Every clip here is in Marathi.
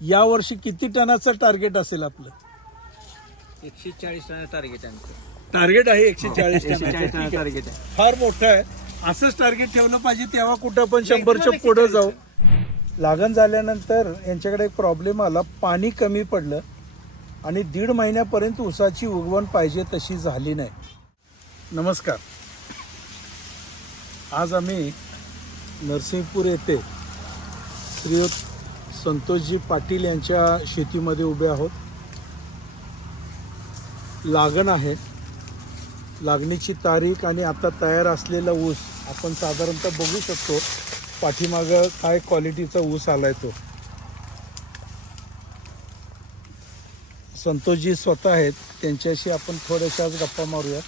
यावर्षी किती टनाचं टार्गेट असेल आपलं? एकशे चाळीस टन टार्गेट आहे आमचं. टार्गेट आहे एकशे चाळीस एकशे चाळीस आहे. फार मोठं आहे. असंच टार्गेट ठेवलं पाहिजे तेव्हा कुठं आपण शंभरच्या पुढं जाऊ. लागण झाल्यानंतर यांच्याकडे एक प्रॉब्लेम आला. पाणी कमी पडलं आणि दीड महिन्यापर्यंत ऊसाची उगवण पाहिजे तशी झाली नाही. नमस्कार. आज आम्ही नरसिंहपूर येथे श्रीयुत संतोषजी पाटील यांच्या शेतीमध्ये उभे आहोत. लागण आहे. लागणीची तारीख आणि आता तयार असलेला ऊस आपण साधारणतः बघू शकतो. पाठीमागं काय क्वालिटीचा ऊस आलाय तो. संतोषजी स्वतः आहेत. त्यांच्याशी आपण थोड्याशा आज गप्पा मारूया.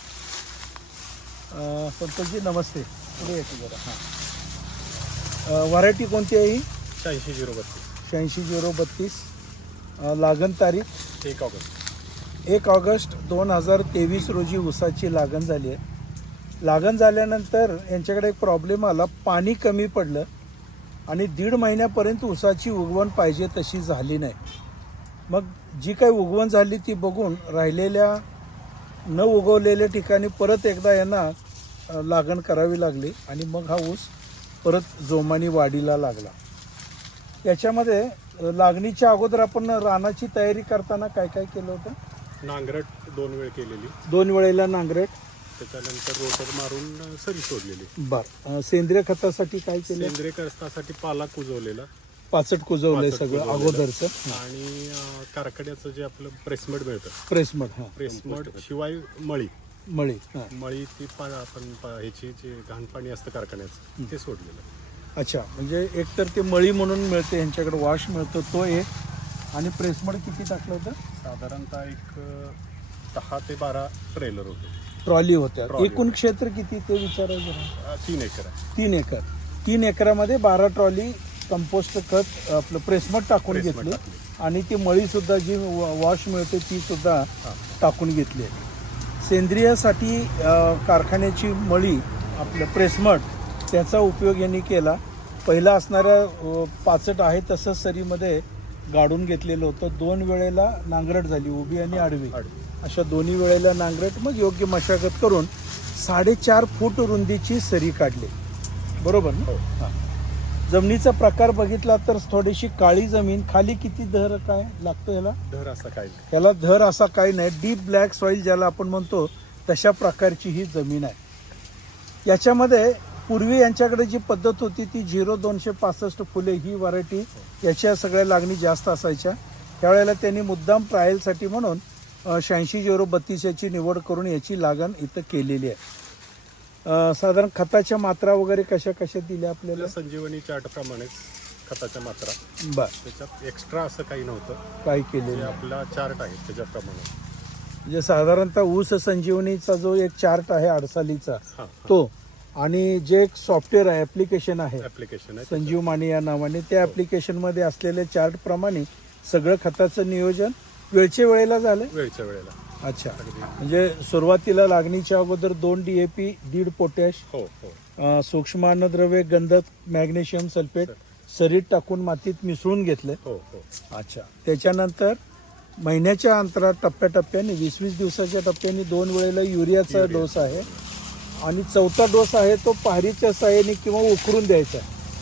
संतोषजी नमस्ते. पुढे येते जरा. हां. व्हरायटी कोणती आहे ही? शहाऐंशी झिरो बत्तीस. शहाऐंशी झिरो बत्तीस लागण तारीख. एक ऑगस्ट. एक ऑगस्ट दोन हजार तेवीस रोजी ऊसाची लागण झाली आहे. लागण झाल्यानंतर यांच्याकडे एक प्रॉब्लेम आला. पाणी कमी पडलं आणि दीड महिन्यापर्यंत ऊसाची उगवण पाहिजे तशी झाली नाही. मग जी काही उगवण झाली ती बघून राहिलेल्या न उगवलेल्या ठिकाणी परत एकदा यांना लागण करावी लागली आणि मग हा ऊस परत जोमानी वाढीला लागला. याच्यामध्ये लागणीच्या अगोदर आपण रानाची तयारी करताना काय काय केलं होतं? नांगरट दोन वेळ केलेली. दोन वेळेला नांगरट. त्याच्यानंतर रोटर मारून सरी सोडलेली. बर. सेंद्रिय खतासाठी काय केलं? सेंद्रिय करण्यासाठी पाला कुजवलेला. पाचट कुजवलंय पाचट सगळं कुजवलेलं. अगोदरचं. आणि अ, कारखान्याचं जे आपलं प्रेसमेड मिळतं. प्रेसमड हां. प्रेसमड शिवाय मळी. मळी हां. मळी ती पा आपण पा- ह्याची जे घाण पाणी असतं कारखान्याचं ते सोडलेलं. अच्छा म्हणजे एक तर ते मळी म्हणून मिळते ह्यांच्याकडे वॉश मिळतो तो एक. आणि प्रेसमड किती टाकलं होतं? साधारणतः एक अ, दहा ते बारा ट्रेलर होते. ट्रॉली होत्या. एकूण क्षेत्र किती ते विचारायचं. अ, तीन एकर आहे. तीन एकर. तीन एकरामध्ये बारा ट्रॉली कंपोस्ट खत आपलं प्रेसमट टाकून घेतलं. टाकली. आणि ती मळी सुद्धा जी वॉश मिळते ती सुद्धा हां. टाकून घेतली. आहे सेंद्रियसाठी अं, कारखान्याची मळी आपलं प्रेसमट त्याचा उपयोग यांनी केला. पहिला असणाऱ्या अं, पाचट आहे तसंच सरीमध्ये गाडून घेतलेलं होतं. दोन वेळेला नांगरट झाली उभी आणि आडवी. अशा दोन्ही वेळेला नांगरट मग योग्य मशागत करून साडेचार फूट रुंदीची सरी काढली. बरोबर ना? हो. हां. जमिनीचा प्रकार बघितला तर थोडीशी काळी जमीन. खाली किती दर काय लागतो याला धर असा काय याला धर असा काही नाही. डीप ब्लॅक सॉईल ज्याला आपण म्हणतो तशा प्रकारची ही जमीन आहे. याच्यामध्ये पूर्वी यांच्याकडे जी पद्धत होती ती झिरो दोनशे पासष्ट फुले ही व्हरायटी याच्या सगळ्या लागणी जास्त असायच्या. त्यावेळेला त्यांनी मुद्दाम ट्रायलसाठी म्हणून शहाऐंशी झिरो बत्तीस याची निवड करून याची लागण इथं केलेली आहे. साधारण खताच्या मात्रा वगैरे कशा कशा दिल्या आपल्याला? आपल्या संजीवनी चार्ट प्रमाणेच खताच्या मात्रा. बर. त्याच्यात एक्स्ट्रा असं काही नव्हतं. काय जे केलेलं? आपला चार्ट आहे त्याच्याप्रमाणे. म्हणजे साधारणतः ऊस संजीवनीचा जो एक चार्ट आहे अडसालीचा तो आणि जे एक सॉफ्टवेअर आहे ऍप्लिकेशन आहे ऍप्लिकेशन आहे संजीव माने या नावाने त्या ऍप्लिकेशनमध्ये असलेल्या चार्ट प्रमाणे सगळं खताचं नियोजन वेळच्या वेळेला झालं वेळच्या वेळेला. अच्छा. म्हणजे सुरुवातीला लागणीच्या अगोदर दोन डी ए पी दीड पोटॅश हो हो. अं, सूक्ष्म अन्नद्रव्य गंधक मॅग्नेशियम सल्फेट सरीत टाकून मातीत मिसळून घेतले. हो हो. अच्छा. त्याच्यानंतर महिन्याच्या अंतरात टप्प्याटप्प्याने वीस वीस दिवसाच्या टप्प्याने दोन वेळेला युरियाचा युरिया. डोस आहे. आणि चौथा डोस आहे तो पहारीच्या साहाय्याने किंवा उकरून द्यायचा.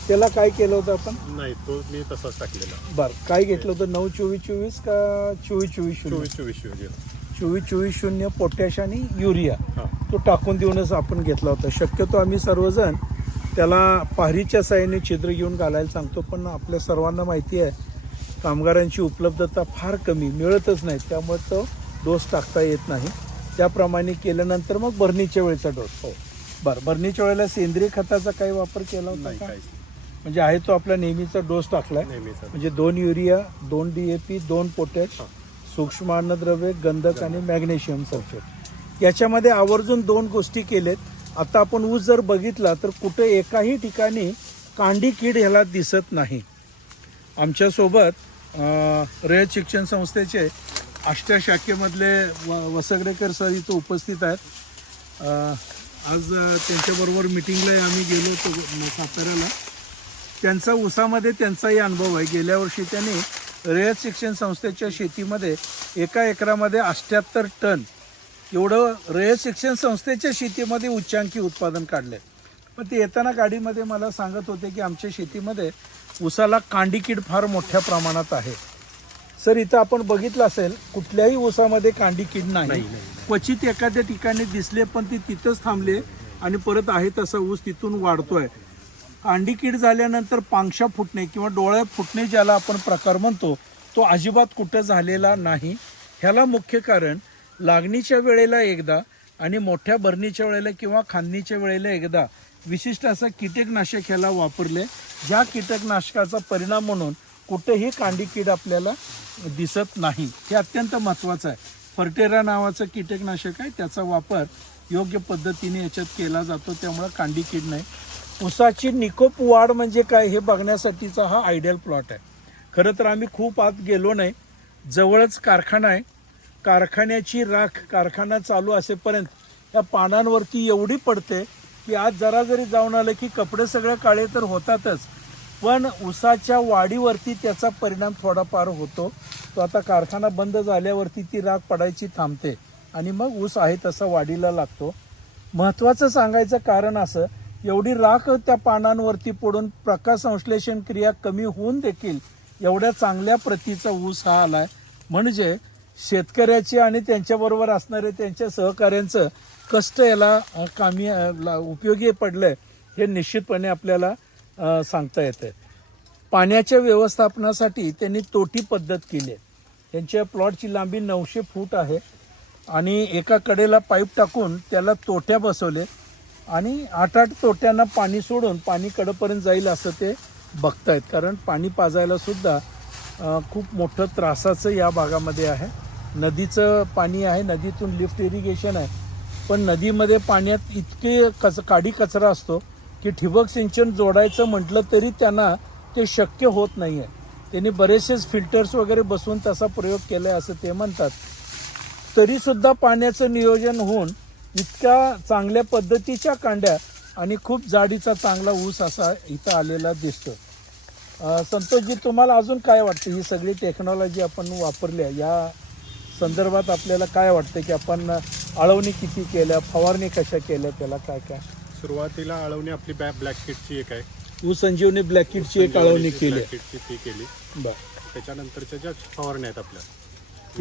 त्याला काय केलं होतं आपण? नाही तो मी तसाच टाकलेला. बर काय घेतलं होतं? नऊ चोवीस चोवीस का चोवीस चोवीस शून्य? चोवीस चोवीस चोवीस चोवीस चोवीस शून्य पोटॅश आणि युरिया. तो टाकून देऊनच आपण घेतला होता. शक्यतो आम्ही सर्वजण त्याला पाहरीच्या साहाय्याने छिद्र घेऊन घालायला सांगतो पण आपल्या सर्वांना माहिती आहे कामगारांची उपलब्धता फार कमी मिळतच नाही. त्यामुळे तो डोस टाकता येत नाही. त्याप्रमाणे केल्यानंतर मग भरणीच्या वेळेचा डोस हो. बरं भरणीच्या वेळेला सेंद्रिय खताचा काही वापर केला होता नाही का? काहीच म्हणजे आहे तो आपला नेहमीचा डोस टाकलाय? नेहमीच म्हणजे दोन युरिया दोन डी ए पी दोन पोटॅश. सूक्ष्म अन्नद्रव्ये गंधक आणि मॅग्नेशियम सल्फेट याच्यामध्ये आवर्जून दोन गोष्टी केलेत. आता आपण ऊस जर बघितला तर कुठे एकाही ठिकाणी कांडी कीड ह्याला दिसत नाही. आमच्यासोबत अं, रयत शिक्षण संस्थेचे आष्ट्या शाखेमधले व वसगडेकर सर इथं उपस्थित आहेत. आज त्यांच्याबरोबर मिटिंगलाही आम्ही गेलो होतो साताऱ्याला. त्यांचा ऊसामध्ये त्यांचाही अनुभव आहे. गेल्या वर्षी त्यांनी रयत शिक्षण संस्थेच्या शेतीमध्ये एका एकरामध्ये अठ्ठ्याहत्तर टन एवढं रयत शिक्षण संस्थेच्या शेतीमध्ये उच्चांकी उत्पादन काढले. पण ते येताना गाडीमध्ये मला सांगत होते की आमच्या शेतीमध्ये ऊसाला कांडीकीड फार मोठ्या प्रमाणात आहे. सर इथं आपण बघितलं असेल कुठल्याही ऊसामध्ये कांडी कीड नाही. क्वचित एखाद्या ठिकाणी दिसले पण ती तिथंच थांबले आणि परत आहे तसा ऊस तिथून वाढतोय. कांडी कीड झाल्यानंतर पांगशा फुटणे किंवा डोळ्यात फुटणे ज्याला आपण प्रकार म्हणतो तो अजिबात कुठं झालेला नाही. ह्याला मुख्य कारण लागणीच्या वेळेला एकदा आणि मोठ्या भरणीच्या वेळेला किंवा खांदणीच्या वेळेला एकदा विशिष्ट असं कीटकनाशक ह्याला वापरले ज्या कीटकनाशकाचा परिणाम म्हणून कुठेही कांडी कीड आपल्याला दिसत नाही. हे अत्यंत महत्त्वाचं आहे. फर्टेरा नावाचं कीटकनाशक आहे. त्याचा वापर योग्य पद्धतीने याच्यात केला जातो. त्यामुळं कांडी कीड नाही. ऊसाची निकोप वाढ म्हणजे काय हे बघण्यासाठीचा हा आयडियल प्लॉट आहे. खरं तर आम्ही खूप आत गेलो नाही. जवळच कारखाना आहे. कारखान्याची राख कारखाना चालू असेपर्यंत त्या पानांवरती एवढी पडते की आज जरा जरी जाऊन आलं की कपडे सगळे काळे तर होतातच. पण ऊसाच्या वाढीवरती त्याचा परिणाम थोडाफार होतो. तो आता कारखाना बंद झाल्यावरती ती राख पडायची थांबते आणि मग ऊस आहे तसा वाढीला लागतो. महत्त्वाचं सांगायचं कारण असं एवढी राख त्या पानांवरती पडून प्रकाश संश्लेषण क्रिया कमी होऊन देखील एवढ्या चांगल्या प्रतीचा ऊस हा आलाय. म्हणजे शेतकऱ्याची आणि त्यांच्याबरोबर असणारे त्यांच्या सहकाऱ्यांचं कष्ट याला कामी ला- उपयोगी पडलंय हे निश्चितपणे आपल्याला सांगता येतं पाण्याच्या व्यवस्थापनासाठी त्यांनी तोटी पद्धत केली आहे. त्यांच्या प्लॉटची लांबी नऊशे फूट आहे आणि एका कडेला पाईप टाकून त्याला तोट्या बसवले आणि आठ आठ तोट्यांना पाणी सोडून पाणी कडपर्यंत जाईल असं ते बघतायत. कारण पाणी पाजायला सुद्धा खूप मोठं त्रासाचं या भागामध्ये आहे. नदीचं पाणी आहे नदीतून लिफ्ट इरिगेशन आहे. पण नदीमध्ये पाण्यात इतके कच काडी कचरा असतो की ठिबक सिंचन जोडायचं म्हटलं तरी त्यांना ते शक्य होत नाही आहे त्यांनी बरेचसेच फिल्टर्स वगैरे बसवून तसा प्रयोग केला आहे असं ते म्हणतात. तरीसुद्धा पाण्याचं नियोजन होऊन इतक्या चांगल्या पद्धतीच्या कांड्या आणि खूप जाडीचा चांगला ऊस असा इथं आलेला दिसतो संतोषजी तुम्हाला अजून काय वाटतं? ही सगळी टेक्नॉलॉजी आपण वापरली आहे या संदर्भात आपल्याला काय वाटतं की आपण आळवणी किती केल्या फवारणी कशा केल्या त्याला काय काय? सुरुवातीला आळवणी आपली बॅ ब्लॅक किटची एक आहे. ऊस संजीवनी ब्लॅक किटची एक आळवणी केली किटची ती केली. बर. त्याच्यानंतरच्या ज्या फवारण्या आहेत आपल्या.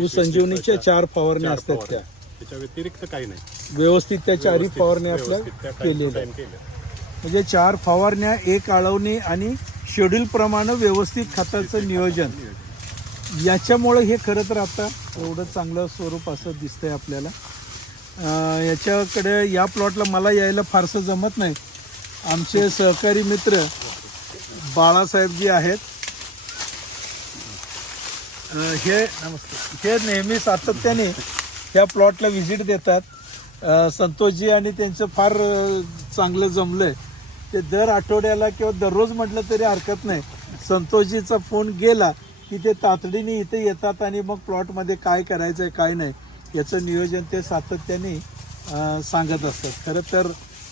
ऊस संजीवनीच्या चार फवारण्या चार असतात फवारण्या. त्या त्याच्या व्यतिरिक्त काही नाही. व्यवस्थित त्या चारही व्यवस्थित- फवारण्या आपल्या व्यवस्थित त्या केलेल्या time केल्या. म्हणजे चार फवारण्या एक आळवणी आणि शेड्यूल प्रमाणे व्यवस्थित खताचं नियोजन. याच्यामुळं हे खरं तर आता एवढं चांगलं स्वरूप असं दिसतंय आपल्याला. याच्याकडे या प्लॉटला मला यायला फारसं जमत नाही. आमचे सहकारी मित्र बाळासाहेब जी आहेत. हे नमस्ते हे नेहमी सातत्याने ह्या प्लॉटला व्हिजिट देतात. संतोषजी आणि त्यांचं फार चांगलं जमलंय. ते दर आठवड्याला किंवा दररोज म्हटलं तरी हरकत नाही. संतोषजीचा फोन गेला की ते तातडीने इथे येतात आणि मग प्लॉटमध्ये काय करायचं आहे काय नाही. याचं नियोजन ते सातत्याने सांगत असतात. खरं तर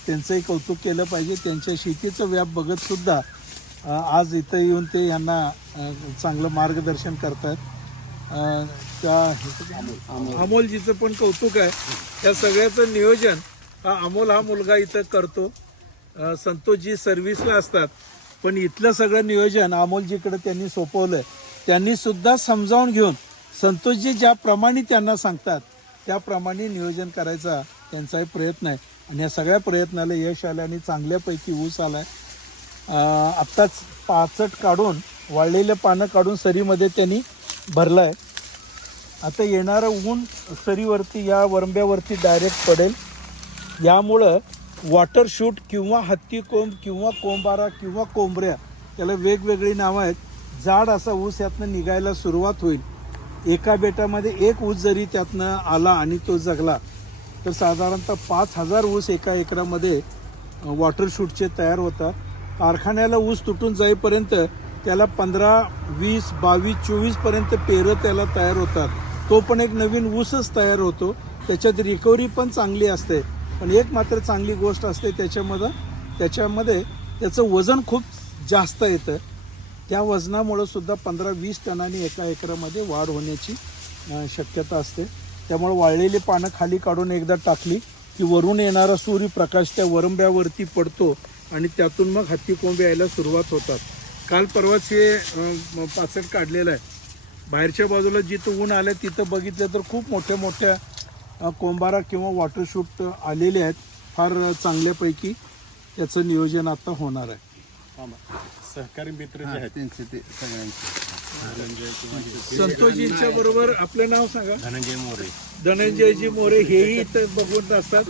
त्यांचंही कौतुक केलं पाहिजे. त्यांच्या शेतीचं व्याप बघतसुद्धा आज इथं येऊन ते यांना चांगलं मार्गदर्शन करतात. त्या अमोलजीचं पण कौतुक आहे. त्या सगळ्याचं नियोजन हा अमोल हा मुलगा इथं करतो. संतोषजी सर्व्हिसला असतात. पण इथलं सगळं नियोजन अमोलजीकडे त्यांनी सोपवलं. त्यांनी सुद्धा समजावून घेऊन संतोषजी ज्याप्रमाणे त्यांना सांगतात त्याप्रमाणे नियोजन करायचा त्यांचाही प्रयत्न आहे. आणि या सगळ्या प्रयत्नाला यश आलं आणि चांगल्यापैकी ऊस आला आहे आत्ताच पाचट काढून वाळलेलं पानं काढून सरीमध्ये त्यांनी भरलं आहे आता येणारं ऊन सरीवरती या वरंब्यावरती डायरेक्ट पडेल. यामुळं वॉटर शूट किंवा हत्ती कोंब किंवा कोंबारा किंवा कोंबऱ्या त्याला वेगवेगळी नावं आहेत. जाड असा ऊस यातनं निघायला सुरुवात होईल. एका बेटामध्ये एक ऊस जरी त्यातनं आला आणि तो जगला तर साधारणतः पाच हजार ऊस एका एकरामध्ये वॉटर शूटचे तयार होतात. कारखान्याला ऊस तुटून जाईपर्यंत त्याला पंधरा वीस बावीस चोवीसपर्यंत पेरं त्याला तयार होतात. तो पण एक नवीन ऊसच तयार होतो. त्याच्यात रिकव्हरी पण चांगली असते. पण एक मात्र चांगली गोष्ट असते त्याच्यामध्ये त्याच्यामध्ये त्याचं वजन खूप जास्त येतं. त्या वजनामुळं सुद्धा पंधरा वीस टनांनी एका एकरामध्ये वाढ होण्याची शक्यता असते. त्यामुळे वाळलेली पानं खाली काढून एकदा टाकली की वरून येणारा सूर्यप्रकाश त्या वरंब्यावरती पडतो आणि त्यातून मग हत्ती कोंबे यायला सुरुवात होतात. काल परवाच हे पाचट काढलेलं आहे. बाहेरच्या बाजूला जिथं ऊन आलं तिथं बघितलं तर खूप मोठ्या मोठ्या कोंबारा किंवा वॉटरशूट आलेले आहेत. फार चांगल्यापैकी त्याचं नियोजन आता होणार आहे. सहकारी मित्र जे आहेत. त्यांचे ते सगळ्यांचे. धनंजय किंवा हे- संतोषजींच्या बरोबर आपलं नाव सांगा. धनंजय मोरे. धनंजयजी मोरे हेही इथं बघून असतात.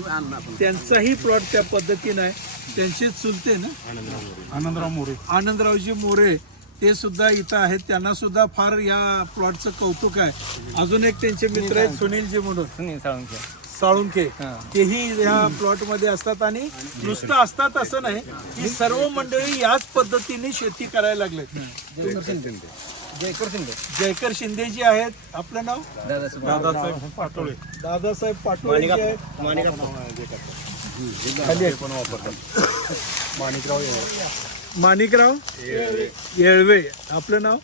त्यांचाही प्लॉट त्या पद्धतीनं आहे. त्यांचे चुलते ना? आनंदराव मोरे. आनंदराव मोरे. आनंदरावजी मोरे ते सुद्धा इथं आहेत. त्यांना सुद्धा फार या प्लॉटचं कौतुक आहे. अजून एक त्यांचे मित्र आहेत सुनीलजी म्हणून. सुनील साळुंके साळुंखे तेही या प्लॉटमध्ये असतात आणि नुसतं असतात असं नाही की सर्व मंडळी याच पद्धतीने शेती करायला लागलेत. जयकर शिंदे. जयकर शिंदे. जी आहेत. आपलं नाव? दादासाहेब पाटोळे. दादासाहेब पाटोळे जे आहेत. खाली आहेत. माणिकराव येळवे आपलं नाव?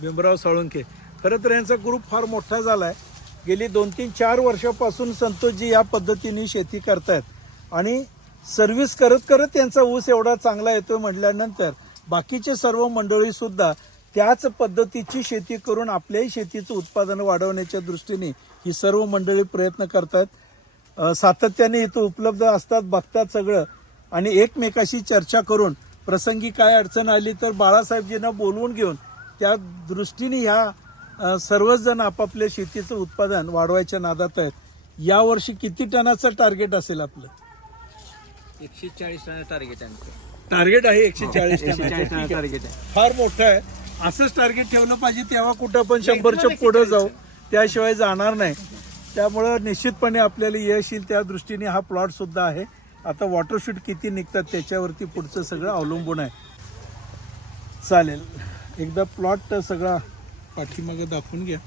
भीमराव साळुंखे खरं तर यांचा ग्रुप फार मोठा झाला आहे गेली दोन तीन चार वर्षापासून संतोषजी या पद्धतीने शेती करतायत. आणि सर्व्हिस करत करत त्यांचा ऊस एवढा चांगला येतोय म्हटल्यानंतर बाकीचे सर्व मंडळी सुद्धा त्याच पद्धतीची शेती करून आपल्याही शेतीचं उत्पादन वाढवण्याच्या दृष्टीने ही सर्व मंडळी प्रयत्न करतात सातत्याने इथं उपलब्ध असतात बघतात सगळं. आणि एकमेकाशी चर्चा करून प्रसंगी काय अडचण आली तर बाळासाहेबजींना बोलवून घेऊन त्या दृष्टीने ह्या सर्वच जण आपापल्या शेतीचं उत्पादन वाढवायच्या नादात आहेत. यावर्षी किती टनाचं टार्गेट असेल आपलं? एकशे चाळीस टार्गेट आहे टार्गेट आहे एकशे चाळीस एकशे चाळीस. टनाचं. टार्गेट आहे. फार मोठं आहे. असंच टार्गेट ठेवलं पाहिजे तेव्हा कुठं आपण शंभरच्या पुढं जाऊ. त्याशिवाय जाणार नाही. त्यामुळं निश्चितपणे आपल्याला यश येईल. त्या दृष्टीने हा प्लॉट सुद्धा आहे. आता वॉटरशूट किती निघतात त्याच्यावरती पुढचं सगळं अवलंबून आहे. चालेल. एकदा प्लॉट सगळा पाठीमागे दाखवून घ्या.